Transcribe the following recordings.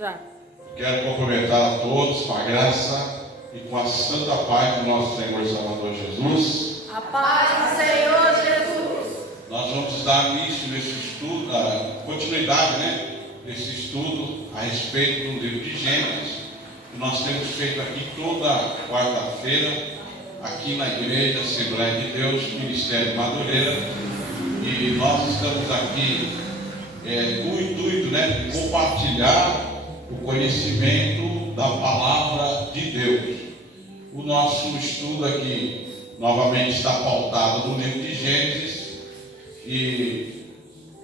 Já. Quero cumprimentar a todos com a graça e com a santa paz do nosso Senhor e Salvador Jesus. A paz do Senhor Jesus. Nós vamos dar início nesse estudo, continuidade, desse estudo a respeito do livro de Gênesis, que nós temos feito aqui toda quarta-feira, aqui na Igreja Assembleia de Deus, Ministério Madureira, e nós estamos aqui com o intuito de compartilhar o conhecimento da Palavra de Deus. O nosso estudo aqui novamente está pautado no livro de Gênesis, e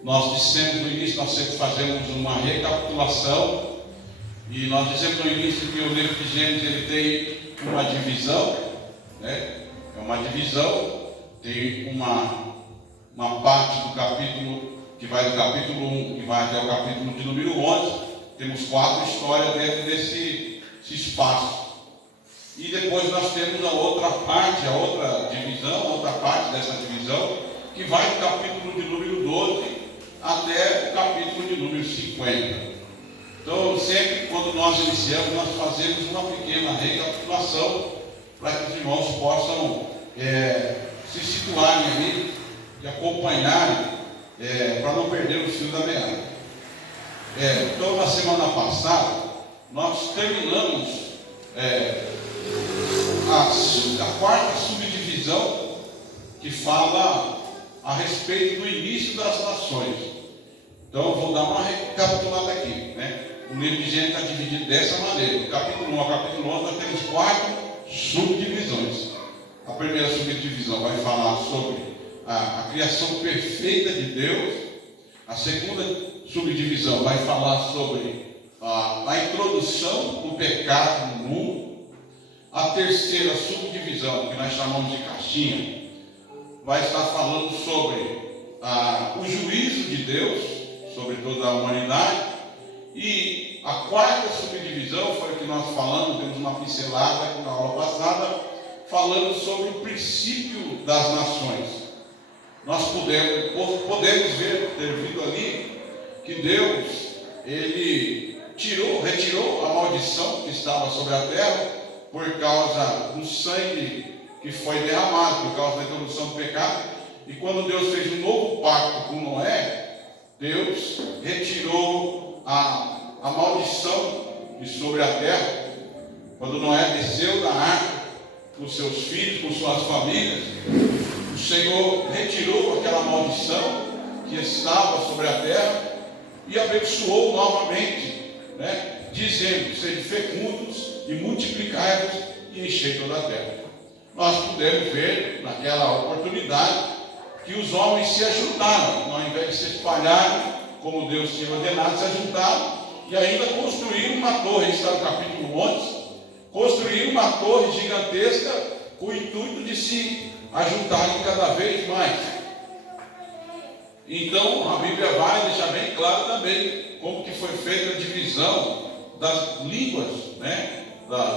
nós dissemos no início, nós sempre fazemos uma recapitulação, e nós dissemos no início que o livro de Gênesis ele tem uma divisão, é uma divisão, tem uma parte do capítulo que vai do capítulo 1 e vai até o capítulo de número 11. Temos 4 histórias dentro desse espaço. E depois nós temos a outra parte, a outra divisão, a outra parte dessa divisão, que vai do capítulo de número 12 até o capítulo de número 50. Então, sempre quando nós iniciamos, nós fazemos uma pequena recapitulação para que os irmãos possam se situarem ali e acompanharem, para não perder o fio da meada. Então, na semana passada, nós terminamos a quarta subdivisão, que fala a respeito do início das nações. Então, eu vou dar uma recapitulada aqui. O livro de Gênesis está dividido dessa maneira. Do capítulo 1 ao capítulo 11, nós temos 4 subdivisões. A primeira subdivisão vai falar sobre a criação perfeita de Deus. A segunda subdivisão vai falar sobre a introdução do pecado no mundo. A terceira subdivisão, que nós chamamos de caixinha, vai estar falando sobre o juízo de Deus sobre toda a humanidade. E a quarta subdivisão foi a que nós falamos, temos uma pincelada na aula passada, falando sobre o princípio das nações. Nós podemos ver, ter visto ali, que Deus, Ele retirou a maldição que estava sobre a terra por causa do sangue que foi derramado, por causa da introdução do pecado. E quando Deus fez um novo pacto com Noé, Deus retirou a maldição de sobre a terra. Quando Noé desceu da arca com seus filhos, com suas famílias, o Senhor retirou aquela maldição que estava sobre a terra e abençoou novamente, dizendo: sede fecundos e multiplicai-vos e enchei toda a terra. Nós pudemos ver naquela oportunidade que os homens se ajuntaram, ao invés de se espalharem como Deus tinha ordenado, se ajuntaram e ainda construíram uma torre. Está no capítulo 11. Construíram uma torre gigantesca com o intuito de se ajuntarem cada vez mais. Então a Bíblia vai deixar bem claro também como que foi feita a divisão das línguas,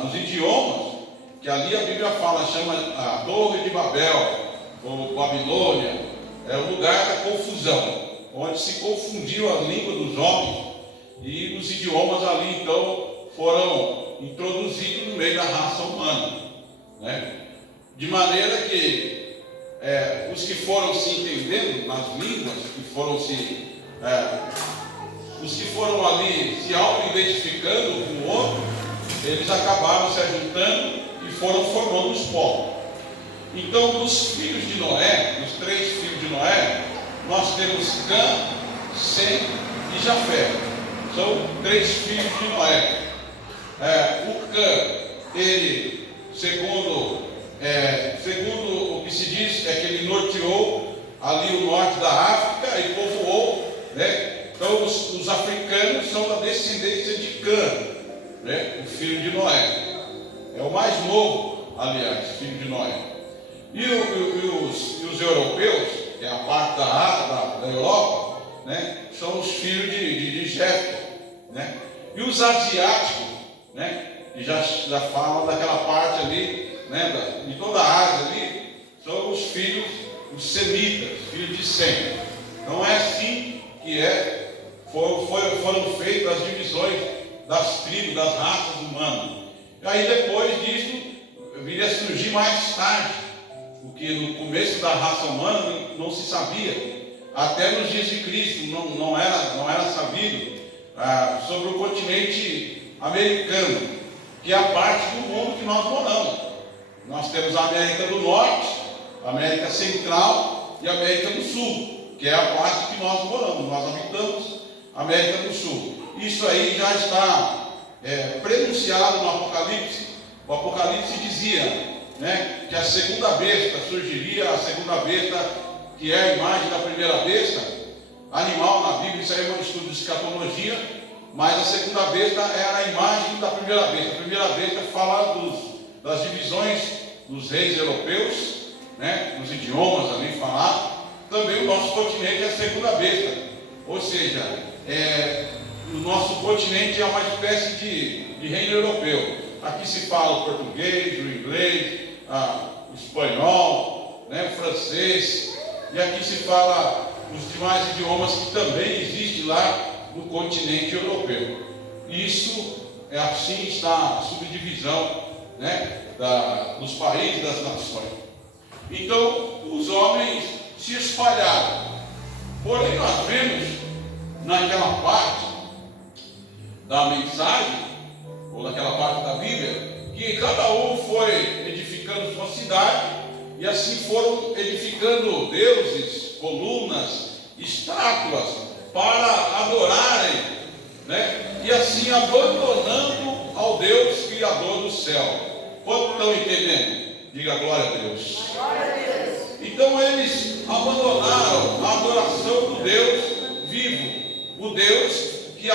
dos idiomas, que ali a Bíblia chama a Torre de Babel, ou Babilônia, é o lugar da confusão, onde se confundiu a língua dos homens, e os idiomas ali então foram introduzidos no meio da raça humana, de maneira que os que foram se entendendo nas línguas, os que foram ali se auto-identificando com o outro, eles acabaram se ajuntando e foram formando os povos. Então, dos filhos de Noé, dos 3 filhos de Noé, nós temos Cã, Sem e Jafé. São 3 filhos de Noé. O Cã, ele, segundo o que se diz, é que ele norteou ali o norte da África e povoou, Então os africanos são da descendência de Cã, o filho de Noé. É o mais novo, aliás, filho de Noé. E os europeus, que é a parte da Europa, são os filhos de Jefté, E os asiáticos, que já falam daquela parte ali, de toda a Ásia ali, são os filhos, os semitas, filhos de Sem. Então é assim que foram feitas as divisões das tribos, das raças humanas. E aí depois disso viria a surgir mais tarde, porque no começo da raça humana não se sabia. Até nos dias de Cristo não era sabido sobre o continente americano, que é a parte do mundo que nós moramos. Nós temos a América do Norte, a América Central e a América do Sul, que é a parte que nós moramos. Nós habitamos a América do Sul. Isso aí já está prenunciado no Apocalipse. O Apocalipse dizia, né, que a segunda besta surgiria, a segunda besta, que é a imagem da primeira besta, animal na Bíblia. Isso aí é um estudo de escatologia, mas a segunda besta é a imagem da primeira besta. A primeira besta fala das divisões dos reis europeus, né, dos idiomas ali falados. Também o nosso continente é a segunda besta, ou seja, o nosso continente é uma espécie de reino europeu. Aqui se fala o português, o inglês, o espanhol, né, o francês, e aqui se fala os demais idiomas que também existem lá no continente europeu. Isso é assim está a subdivisão, né, dos países, das nações. Então os homens se espalharam. Porém nós vemos naquela parte da mensagem, ou naquela parte da Bíblia, que cada um foi edificando sua cidade, e assim foram edificando deuses, colunas, estátuas, para adorarem, né? E assim abandonando ao Deus Criador do céu. Quantos estão entendendo? Diga glória a Deus. Glória a Deus. Então eles abandonaram a adoração do Deus vivo, o Deus que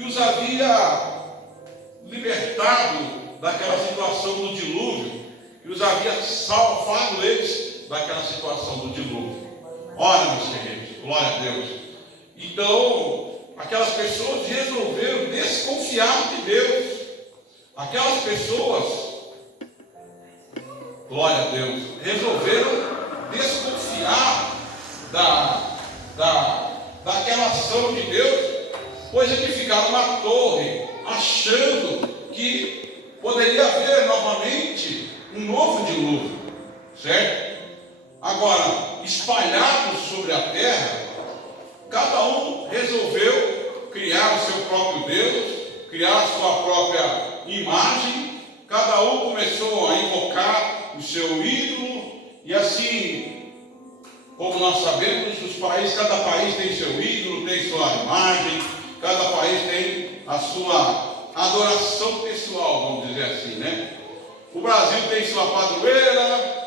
os havia libertado daquela situação do dilúvio, que os havia salvado eles daquela situação do dilúvio. Ora, meus queridos, glória a Deus. Então, aquelas pessoas resolveram desconfiar de Deus. Aquelas pessoas, glória a Deus, resolveram desconfiar daquela ação de Deus, pois edificaram uma torre, achando que poderia haver novamente um novo dilúvio, certo? Agora, espalhados sobre a terra, cada um resolveu criar o seu próprio Deus, criar a sua própria imagem. Cada um começou a invocar o seu ídolo, e assim, como nós sabemos, cada país tem seu ídolo, tem sua imagem, cada país tem a sua adoração pessoal, vamos dizer assim, né? O Brasil tem sua padroeira,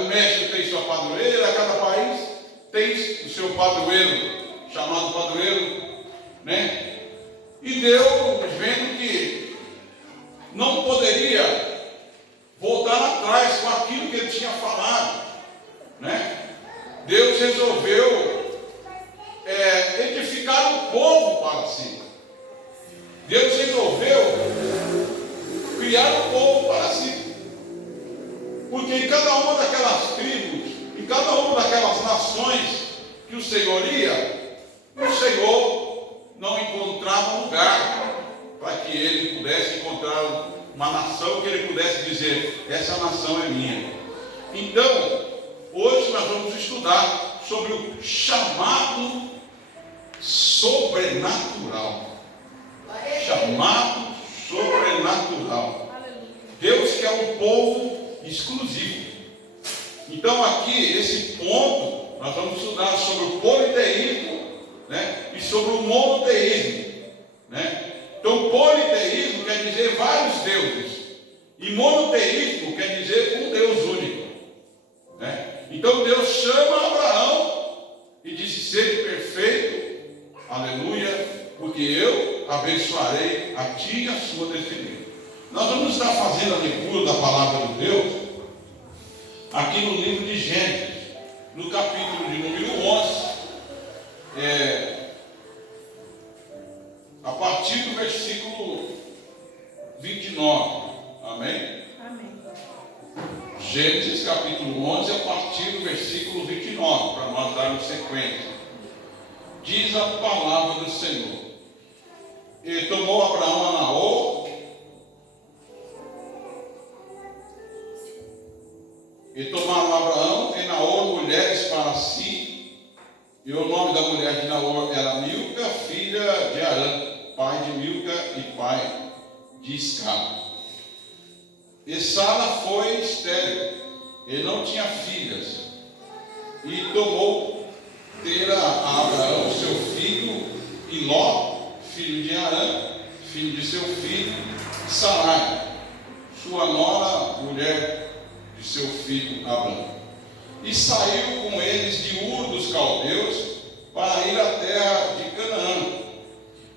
o México tem sua padroeira, cada país tem o seu padroeiro, chamado padroeiro, né? E Deus, vendo que não poderia voltar atrás com aquilo que ele tinha falado, né? Deus resolveu edificar um povo para si. Deus resolveu criar um povo para si, porque em cada uma daquelas tribos, em cada uma daquelas nações que o Senhor ia, o Senhor não encontrava lugar para que ele pudesse encontrar uma nação que ele pudesse dizer: essa nação é minha. Então, hoje nós vamos estudar sobre o chamado sobrenatural. Chamado sobrenatural. Deus quer um povo exclusivo. Então aqui, esse ponto, nós vamos estudar sobre o politeísmo, né, e sobre o monoteísmo, né? Então politeísmo quer dizer vários deuses, e monoteísmo quer dizer um Deus único, né? Então Deus chama Abraão e disse: seja perfeito, aleluia, porque eu abençoarei a ti e a sua descendência. Nós vamos estar fazendo a leitura da palavra de Deus aqui no livro de Gênesis, no capítulo de número 11, a partir do versículo 29. Amém? Amém. Gênesis capítulo 11, a partir do versículo 29, para nós darmos sequência. Diz a palavra do Senhor: Arã, pai de Milca e pai de Iscar. E Sara foi estéril, ele não tinha filhas, e tomou Tera a Abraão, seu filho, e Ló, filho de Arã, filho de seu filho, Sarai, sua nora, mulher de seu filho Abraão. E saiu com eles de Ur dos Caldeus para ir à terra de Canaã.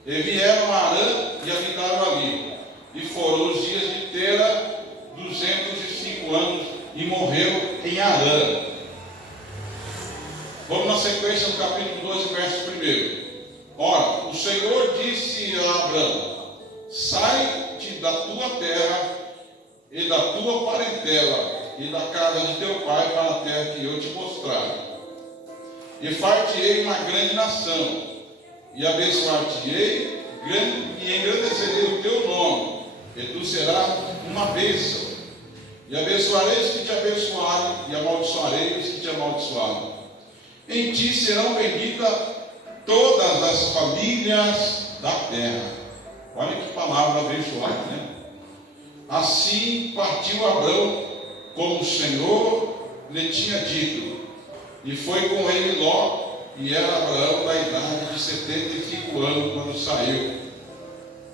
E vieram a Arã e habitaram ali. E foram os dias de Tera 205 anos, e morreu em Arã. Vamos na sequência do capítulo 12, verso 1. Ora, o Senhor disse a Abraão: sai-te da tua terra e da tua parentela e da casa de teu pai para a terra que eu te mostrar. E far-te-ei uma grande nação, e abençoar-te-ei, e engrandecerei o teu nome, e tu serás uma bênção. E abençoarei os que te abençoarem, e amaldiçoarei os que te amaldiçoarem. Em ti serão benditas todas as famílias da terra. Olha que palavra abençoada, né? Assim partiu Abraão, como o Senhor lhe tinha dito, e foi com ele Ló, e era Abraão da idade de 75 anos quando saiu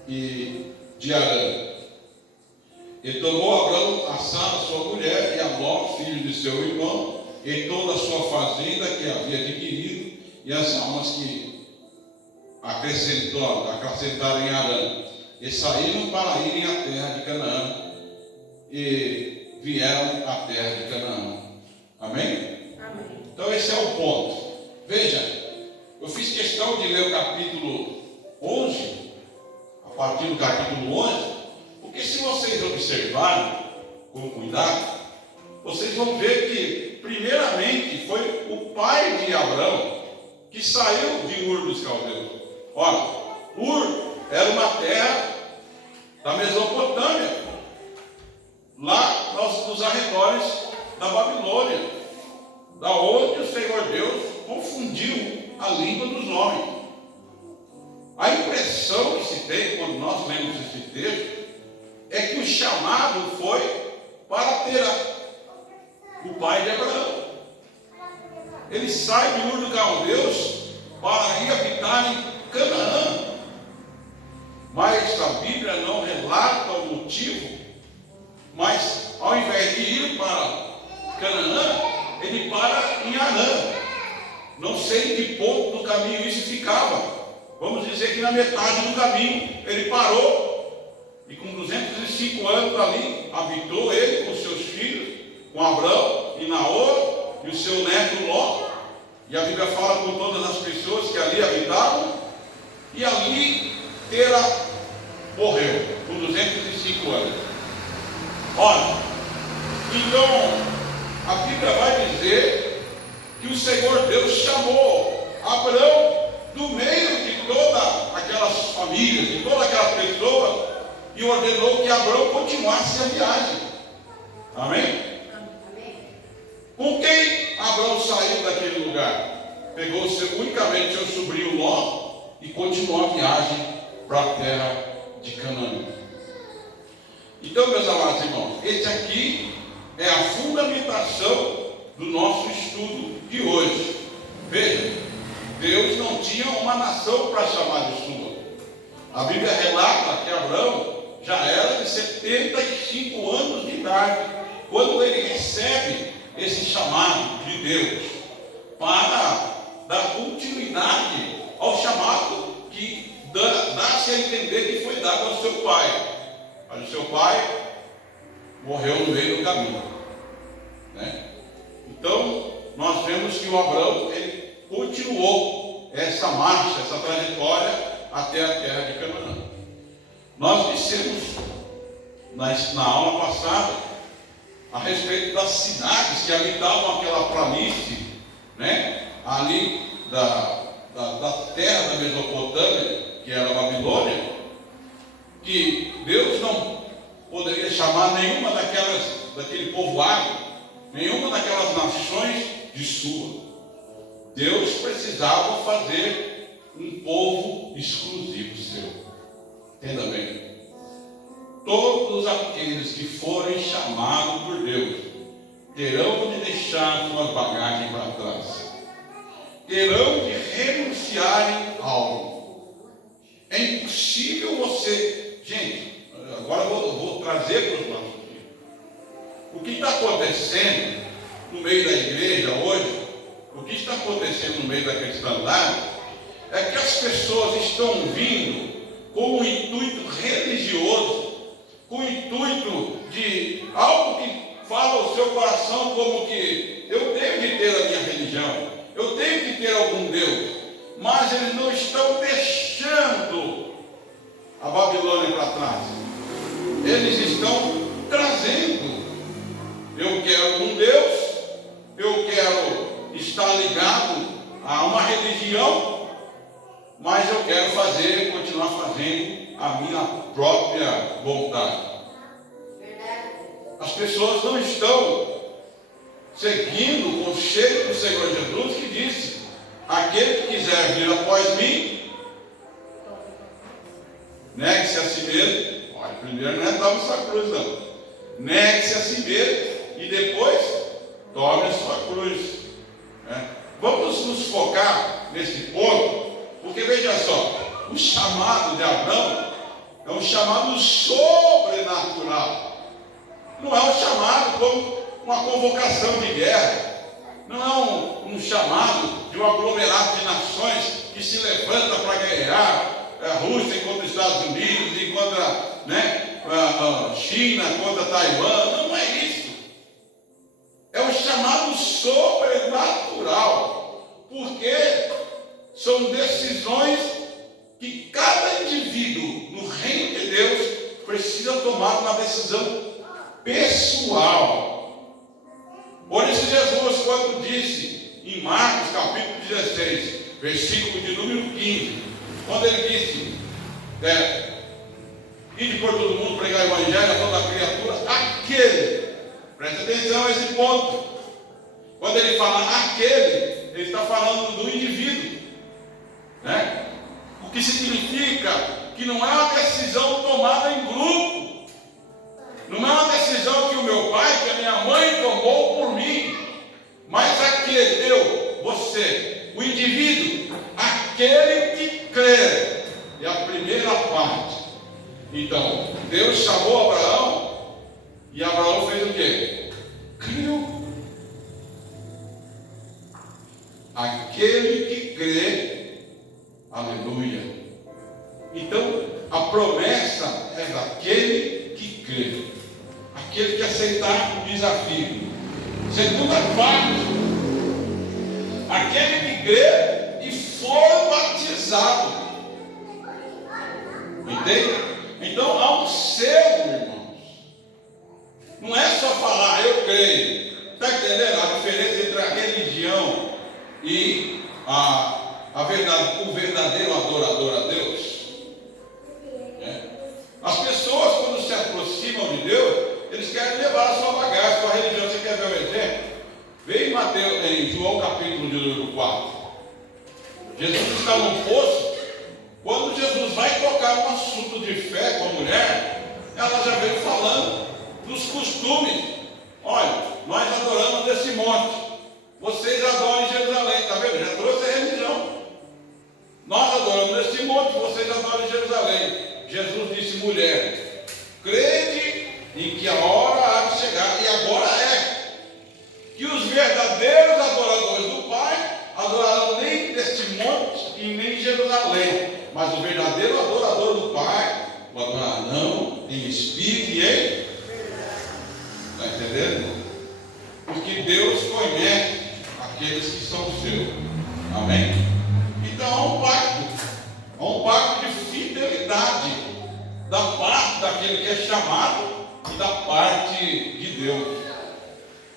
de Arã. E tomou Abraão a Sara, sua mulher, e a Ló, filho de seu irmão, e toda a sua fazenda que havia adquirido, e as almas que acrescentaram em Arã, e saíram para irem à terra de Canaã, e vieram à terra de Canaã. Amém? Amém. Então esse é o ponto. Veja, eu fiz questão de ler o capítulo 11, a partir do capítulo 11, porque se vocês observarem com cuidado, vocês vão ver que, primeiramente, foi o pai de Abraão que saiu de Ur dos Caldeus. Olha, Ur era uma terra da Mesopotâmia, lá nos arredores da Babilônia, da onde o Senhor Deus confundiu a língua dos homens. A impressão que se tem quando nós lemos esse texto é que o chamado foi para Tera, o pai de Abraão. Ele sai de Ur dos Caldeus para ir habitar em Canaã, mas a Bíblia não relata o motivo. Mas ao invés de ir para Canaã, ele para em Arã. Não sei em que ponto do caminho isso ficava. Vamos dizer que na metade do caminho ele parou, e com 205 anos ali habitou ele com seus filhos, com Abraão e Naor e o seu neto Ló. E a Bíblia fala com todas as pessoas que ali habitavam, e ali Tera morreu com 205 anos. Olha, então a Bíblia vai dizer que o Senhor Deus chamou Abraão do meio de todas aquelas famílias, de todas aquelas pessoas, e ordenou que Abraão continuasse a viagem. Amém? Com quem Abraão saiu daquele lugar? Pegou unicamente seu sobrinho Ló e continuou a viagem para a terra de Canaã. Então, meus amados irmãos, esse aqui é a fundamentação do nosso estudo de hoje. Veja, Deus não tinha uma nação para chamar de sua. A Bíblia relata que Abraão já era de 75 anos de idade quando ele recebe esse chamado de Deus para dar continuidade ao chamado que dá-se a entender que foi dado ao seu pai. Mas o seu pai morreu no meio do caminho, né? Então nós vemos que o Abraão ele continuou essa marcha, essa trajetória até a terra de Canaã. Nós dissemos na aula passada a respeito das cidades que habitavam aquela planície, né? Ali da terra da Mesopotâmia, que era a Babilônia, que Deus não poderia chamar nenhuma daquele povoado, nenhuma daquelas nações de sua. Deus precisava fazer um povo exclusivo seu. Entenda bem. Todos aqueles que forem chamados por Deus terão de deixar suas bagagens para trás. Terão de renunciar em algo. É impossível você... Gente, agora eu vou trazer para os nossos dias. O que está acontecendo no meio da igreja hoje, o que está acontecendo no meio da cristandade, é que as pessoas estão vindo com um intuito religioso, com o intuito de algo que fala ao seu coração como que eu tenho de ter a minha religião, eu tenho de ter algum Deus, mas eles não estão deixando a Babilônia para trás. Eles estão trazendo. Eu quero um Deus, eu quero estar ligado a uma religião, mas eu quero continuar fazendo a minha própria vontade. As pessoas não estão seguindo o conselho do Senhor Jesus, que disse: aquele que quiser vir após mim, negue-se a si mesmo. Olha, primeiro não é tome sua cruz, não. Negue-se a si mesmo e depois tome a sua cruz. Vamos nos focar nesse ponto, porque veja só, o chamado de Abraão é um chamado sobrenatural. Não é um chamado como uma convocação de guerra. Não é um chamado de um aglomerado de nações que se levanta para guerrear. A Rússia contra os Estados Unidos, e contra a China, contra Taiwan. Não é isso. É um chamado sobrenatural. Porque são decisões que cada indivíduo no reino de Deus precisa tomar uma decisão pessoal. Por isso Jesus, quando disse em Marcos capítulo 16, versículo de número 15, quando ele disse: ide por todo mundo pregar o evangelho a toda criatura, aquele, preste atenção a esse ponto, quando ele fala aquele, ele está falando do indivíduo, o que significa que não é uma decisão tomada em grupo. Não é uma decisão que o meu pai, que a minha mãe tomou por mim, mas aquele, eu, você, o indivíduo, aquele que crê, é a primeira parte. Então, Deus chamou Abraão, e Abraão fez o quê? Creu. Aquele que crê, aleluia. Então, a promessa é daquele que crê. Aquele que aceitar o desafio. Segunda parte, aquele que crê e for batizado. Entende? Então há um selo, irmãos. Não é só falar eu creio. Está entendendo a diferença entre a religião e o verdadeiro adorador a Deus? As pessoas, quando se aproximam de Deus, eles querem levar a sua bagagem, a sua religião. Você quer ver um exemplo? Veja em João capítulo de número 4. Jesus está num poço. Quando Jesus vai tocar um assunto de fé com a mulher, ela já veio falando dos costumes. Olha, nós adoramos nesse monte, vocês adoram em Jerusalém. Está vendo? Já trouxe a religião. Nós adoramos nesse monte, vocês adoram em Jerusalém. Jesus disse: mulher, crede em que a hora há de chegar, e agora é, que os verdadeiros adoradores do Pai adorarão nem neste monte e nem em Jerusalém, mas o verdadeiro adorador do Pai o adorarão em espírito e em... Está entendendo? Porque Deus conhece aqueles que são seus. Amém? Então há um pacto de fidelidade da parte daquele que é chamado e da parte de Deus.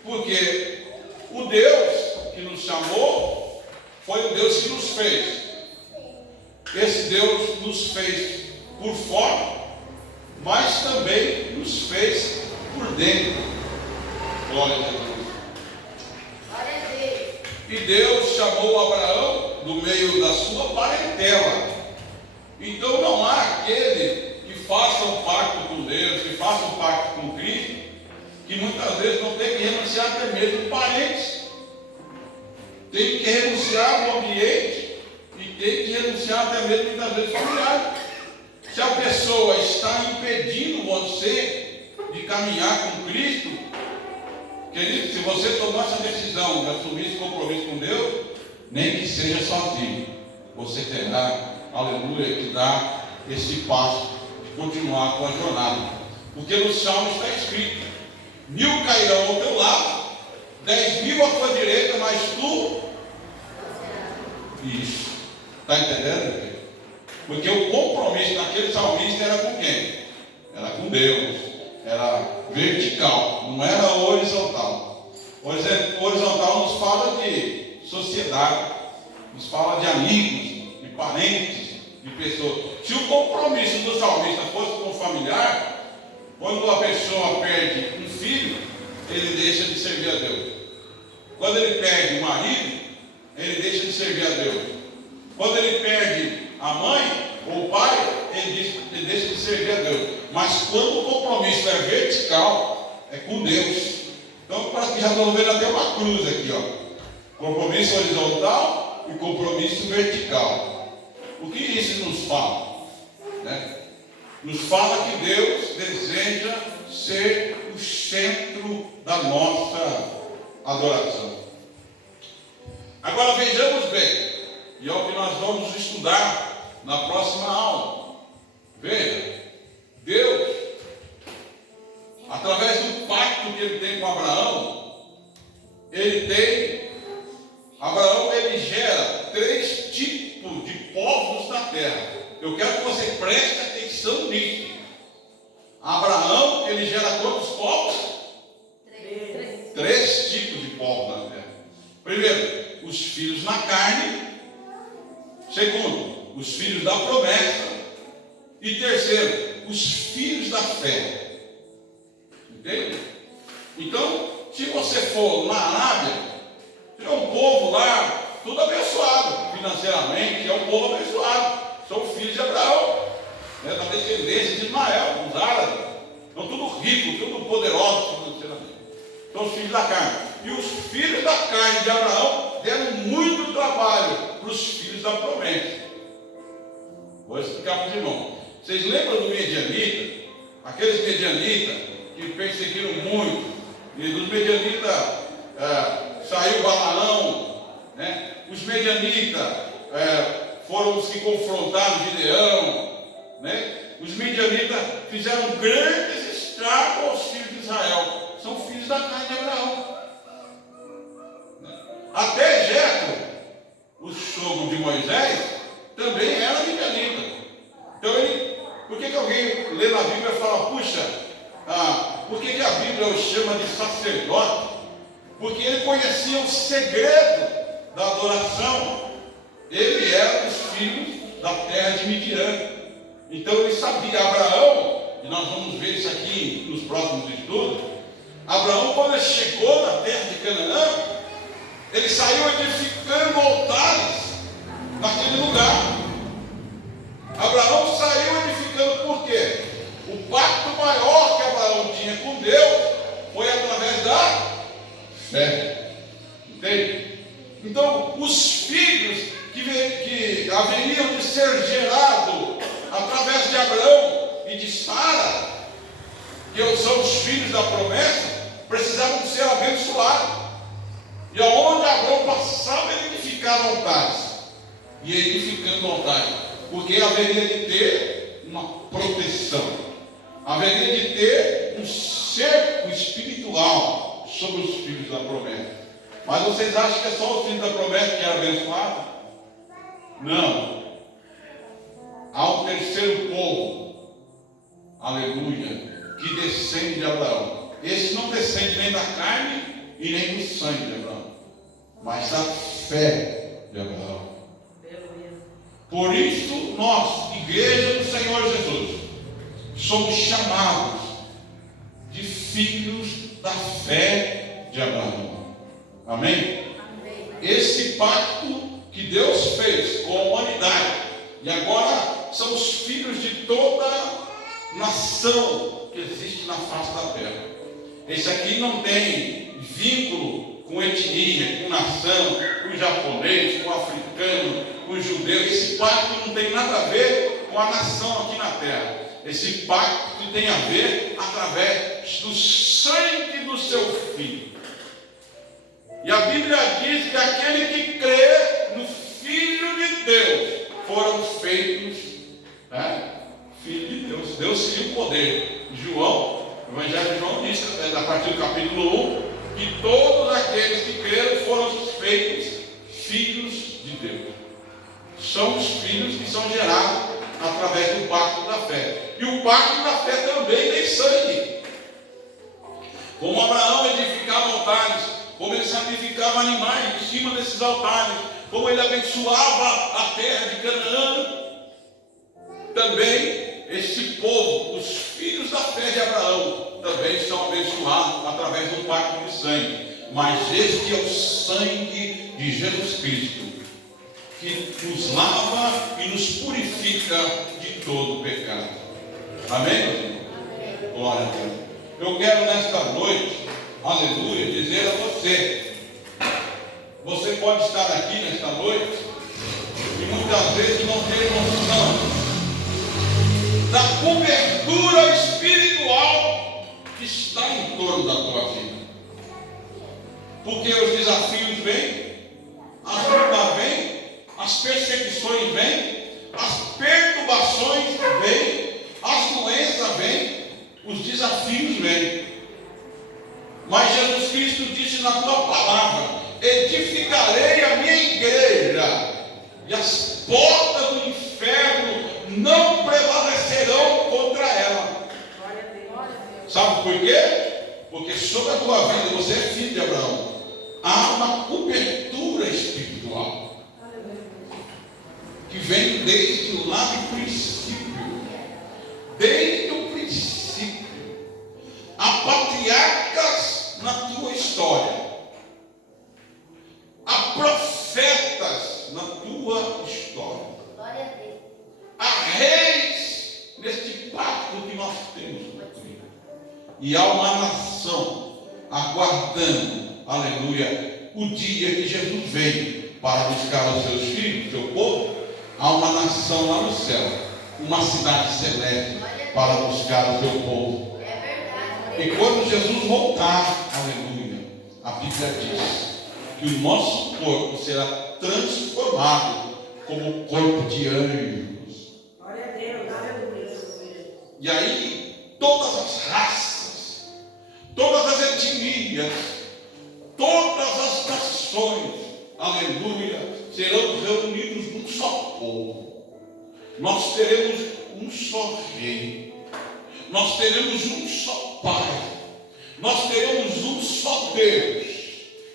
Porque o Deus que nos chamou foi o Deus que nos fez. Esse Deus nos fez por fora, mas também nos fez por dentro. Glória a Deus. E Deus chamou Abraão do meio da sua parentela. que muitas vezes não tem que renunciar até mesmo parentes, tem que renunciar ao ambiente e tem que renunciar até mesmo muitas vezes familiares. Se a pessoa está impedindo você de caminhar com Cristo, querido, se você tomar essa decisão de assumir esse compromisso com Deus, nem que seja sozinho, você terá, aleluia, que dar esse passo de continuar com a jornada. Porque no Salmo está escrito: 1000 cairão ao teu lado, 10.000 à tua direita, mas tu... Isso. Está entendendo? Porque o compromisso daquele salmista era com quem? Era com Deus. Era vertical, não era horizontal. Horizontal nos fala de sociedade, nos fala de amigos, de parentes, de pessoas. Se o compromisso do salmista fosse com o familiar, quando a pessoa perde um filho, ele deixa de servir a Deus. Quando ele perde o marido, ele deixa de servir a Deus. Quando ele perde a mãe ou o pai, ele deixa de servir a Deus. Mas quando o compromisso é vertical, é com Deus. Então parece que já estou vendo até uma cruz aqui, ó. Compromisso horizontal e compromisso vertical. O que isso nos fala? Né? Nos fala que Deus deseja ser o centro da nossa adoração. Agora vejamos bem, e é o que nós vamos estudar na próxima aula. Veja, Deus, através do pacto que ele tem com Abraão, Abraão gera 3 tipos de povos na terra. Eu quero que você preste atenção nisso. Abraão, ele gera quantos povos? 3 tipos de povos na terra. Primeiro, os filhos na carne. Segundo, os filhos da promessa. E terceiro, os filhos da fé. Entende? Então, se você for na Arábia, tem um povo lá, tudo abençoado financeiramente, é um povo abençoado. São filhos de Abraão, né, da descendência de Ismael, os árabes. São tudo ricos, tudo poderosos financeiramente. São os filhos da carne. E os filhos da carne de Abraão deram muito trabalho para os filhos da promessa. Vou explicar para os irmãos. Vocês lembram do Medianita? Aqueles Medianitas que perseguiram muito. E dos Medianitas saiu Balaão, né? Os Medianitas foram os que confrontaram Gideão, né? Os Medianitas fizeram grandes estragos aos filhos de Israel. São filhos da carne de Abraão. Até Jetro, o sogro de Moisés, também era midianita. Então por que alguém lê na Bíblia e fala, puxa, por que a Bíblia o chama de sacerdote? Porque ele conhecia o segredo da adoração. Ele era dos filhos da terra de Midian. Então ele sabia. Abraão, e nós vamos ver isso aqui nos próximos estudos, Abraão, quando ele chegou na terra de Canaã, ele saiu edificando altares naquele lugar. Abraão saiu edificando por quê? O pacto maior que Abraão tinha com Deus foi através da fé. Entende? Então, os filhos que haveriam de ser gerados através de Abraão e de Sara, que são os filhos da promessa, precisavam de ser abençoados. E aonde Abraão passava, ele edificava altares. E edificando altares, porque haveria de ter uma proteção, haveria de ter um cerco espiritual sobre os filhos da promessa. Mas vocês acham que é só os filhos da promessa que era abençoado? Não. Há um terceiro povo, aleluia, que descende de Abraão. Esse não descende nem da carne e nem do sangue de Abraão, mas da fé de Abraão. Por isso nós, igreja do Senhor Jesus, somos chamados de filhos da fé de Abraão. Amém? Esse pacto que Deus fez com a humanidade, e agora são os filhos de toda nação que existe na face da terra. Esse aqui não tem vínculo com etnia, com nação, com japonês, com africano, com judeu. Esse pacto não tem nada a ver com a nação aqui na terra. Esse pacto tem a ver através do sangue do seu Filho. E a Bíblia diz que aquele que crê no Filho de Deus foram feitos Filho de Deus. Deus seria o poder. João, o Evangelho de João diz, a partir do capítulo 1, que todos aqueles que creram foram feitos filhos de Deus. São os filhos que são gerados através do pacto da fé. E o pacto da fé também tem sangue. Como Abraão edificava altares, como ele sacrificava animais em cima desses altares, como ele abençoava a terra de Canaã, também esse povo, os filhos da fé de Abraão, também são abençoados através do pacto de sangue. Mas este é o sangue de Jesus Cristo, que nos lava e nos purifica de todo pecado. Amém, meus irmãos? Glória a Deus. Eu quero nesta noite, aleluia, dizer a você, você pode estar aqui nesta noite e muitas vezes não ter noção da cobertura espiritual que está em torno da tua vida. Porque os desafios vêm, as lutas vêm, as perseguições vêm, as perturbações vêm, as doenças vêm, os desafios vêm. Mas Jesus Cristo disse na tua palavra: edificarei a minha igreja, e as portas do inferno não prevalecerão contra ela. Sabe por quê? Porque sobre a tua vida, você é filho de Abraão, há uma cobertura espiritual que vem desde lá do princípio. Desde o princípio há patriarcas na tua história, há profetas na tua história, há reis neste pacto que nós temos. E há uma nação aguardando, aleluia, o dia que Jesus vem para buscar os seus filhos, o seu povo. Há uma nação lá no céu, uma cidade celeste para buscar o seu povo. E quando Jesus voltar, aleluia, a Bíblia diz que o nosso corpo será transformado como o corpo de anjos. Glória a Deus, aleluia. E aí, todas as raças, todas as etnias, todas as nações, aleluia, serão reunidos num só povo. Nós teremos um só rei, nós teremos um só Pai, nós teremos um só Deus,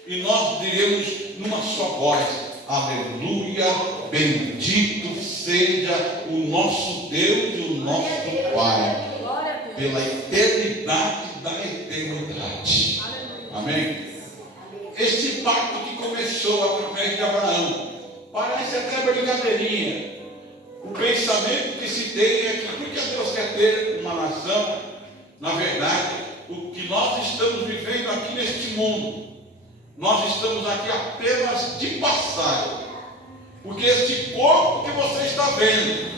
e nós diremos numa só voz: aleluia, bendito seja o nosso Deus e o nosso Pai, pela eternidade da eternidade. Amém? Este pacto que começou através de Abraão, parece até brincadeirinha. O pensamento que se tem é que porque Deus quer ter uma nação, na verdade, o que nós estamos vivendo aqui neste mundo, nós estamos aqui apenas de passagem. Porque este corpo que você está vendo,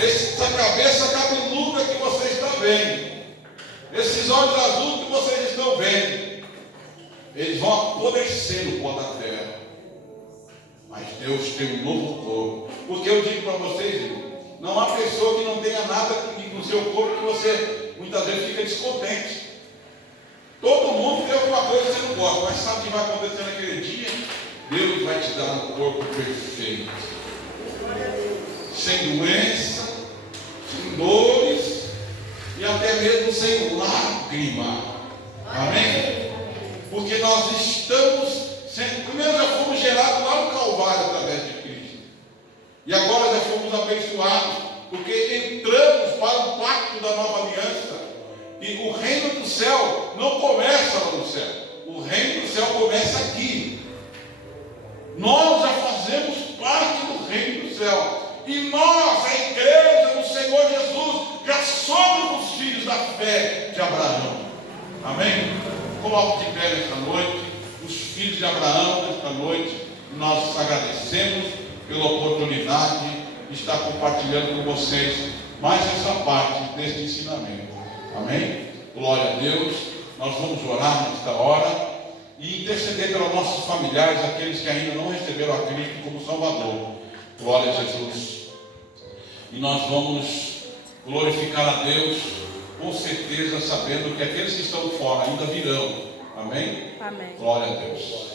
essa cabeça cabeluda que você está vendo, esses olhos azuis que vocês estão vendo, eles vão apodrecer no pó da terra. Mas Deus tem um novo corpo. Porque eu digo para vocês, não há pessoa que não tenha nada no seu corpo que você muitas vezes fica descontente. Todo mundo tem alguma coisa que você não gosta, mas sabe o que vai acontecer naquele dia? Deus vai te dar um corpo perfeito, sem doença, sem dores e até mesmo sem lágrima. Amém? Porque nós estamos primeiro já fomos gerados lá no Calvário através de Cristo, e agora já fomos abençoados, porque entramos para o pacto da nova aliança. E o reino do céu não começa lá no céu, o reino do céu começa aqui. Nós já fazemos parte do reino do céu, e nós, a igreja do Senhor Jesus, já somos os filhos da fé de Abraão. Amém? Coloque de pé nesta noite os filhos de Abraão nesta noite. Nós agradecemos pela oportunidade de estar compartilhando com vocês mais essa parte deste ensinamento. Amém? Glória a Deus. Nós vamos orar nesta hora e interceder pelos nossos familiares, aqueles que ainda não receberam a Cristo como Salvador. Glória a Jesus. E nós vamos glorificar a Deus, com certeza, sabendo que aqueles que estão fora ainda virão. Amém? Amém. Glória a Deus.